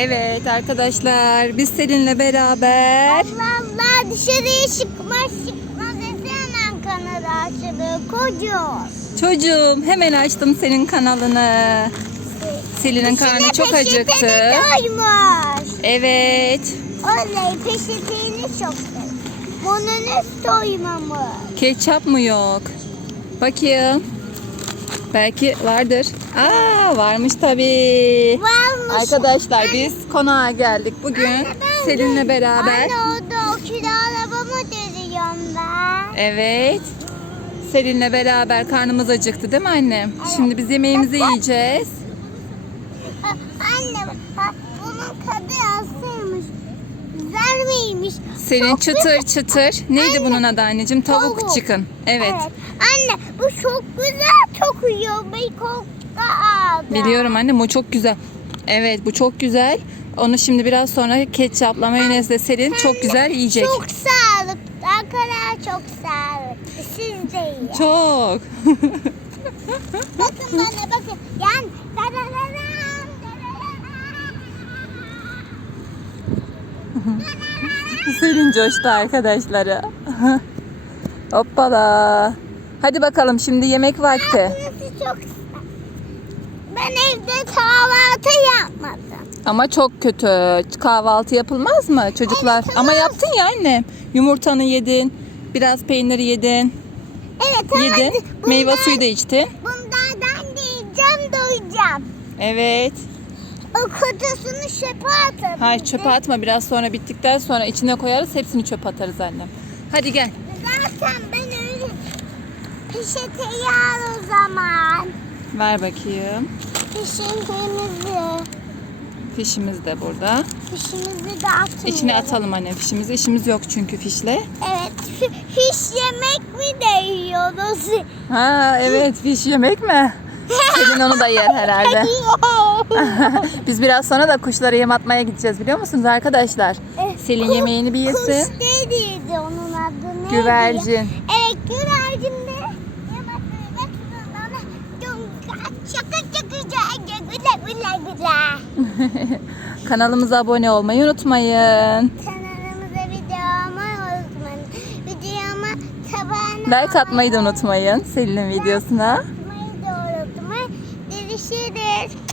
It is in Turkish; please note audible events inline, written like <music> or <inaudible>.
Evet arkadaşlar biz Selin'le beraber Allah Allah dışarıya çıkmaz çıkmaz hemen kanalı açılıyor kocuğum. çocuğum hemen açtım senin kanalını. Selin'in karnı çok acıktı. doymuş. Evet. Oley peşeteyini çok seviyorum. Bunun doymamış. Ketçap mı yok? Bakayım. Belki vardır. Aa varmış tabii. Varmış. Arkadaşlar biz konağa geldik bugün. Anne, Selin'le beraber. Anne orada o kilo arabamı dönüyorum ben. Evet. Selin'le beraber karnımız acıktı değil mi annem? Şimdi biz yemeğimizi yiyeceğiz. Anne bak bunun tadı aslıymış. Güzel miymiş? Selin Çok çıtır çıtır. Neydi bunun adı anneciğim? Tavuk Tavuk. çıkın. Evet. Anne bu çok güzel kokuyor. Bir koku aldı. Biliyorum annem o çok güzel. Evet bu çok güzel. Onu şimdi biraz sonra ketçapla mayonezle Selin çok güzel yiyecek. Çok sağlıklı. Arkadaşlar çok sağlıklı. Siz de yiyin. Çok. <laughs> Bakın bana bakın. Yan. Dadadadam, Selin coştu arkadaşları. <laughs> Hoppala. Hadi bakalım şimdi yemek vakti. Burası çok. Ben evde kahvaltı yapmadım. Ama çok kötü. Kahvaltı yapılmaz mı çocuklar? Evet, Ama yaptın ya annem. Yumurtanı yedin. Biraz peyniri yedin. Evet Yedin. bundan- Meyve suyu da içtin. Bunlardan da yiyeceğim doyacağım. Evet. O kutusunu çöpe atalım. Hayır çöpe atma. Biraz sonra bittikten sonra içine koyarız. Hepsini çöpe atarız annem. Hadi gel. Zaten ben peçeteyi al o zaman. Ver bakayım. Peçetemizi. Fişimiz de burada. Fişimizi de atmıyoruz. İçine atalım anne fişimizi. İşimiz yok çünkü fişle. Evet. fi- Fiş yemek mi de yiyoruz? Ha evet fiş yemek mi? Selin onu da yer herhalde. <laughs> Biz biraz sonra da kuşlara yem atmaya gideceğiz biliyor musunuz arkadaşlar? Selin Kuş- yemeğini bir Kuş yesin. neydi onun adı neydi? Güvercin. Evet güvercin Çakı çakı çakı güle güle güle. <laughs> Kanalımıza abone olmayı unutmayın. Kanalımıza videomu unutmayın. Videoma tabağına Like atmayı da unutmayın Selin'in videosuna. atmayı da unutmayın. Görüşürüz.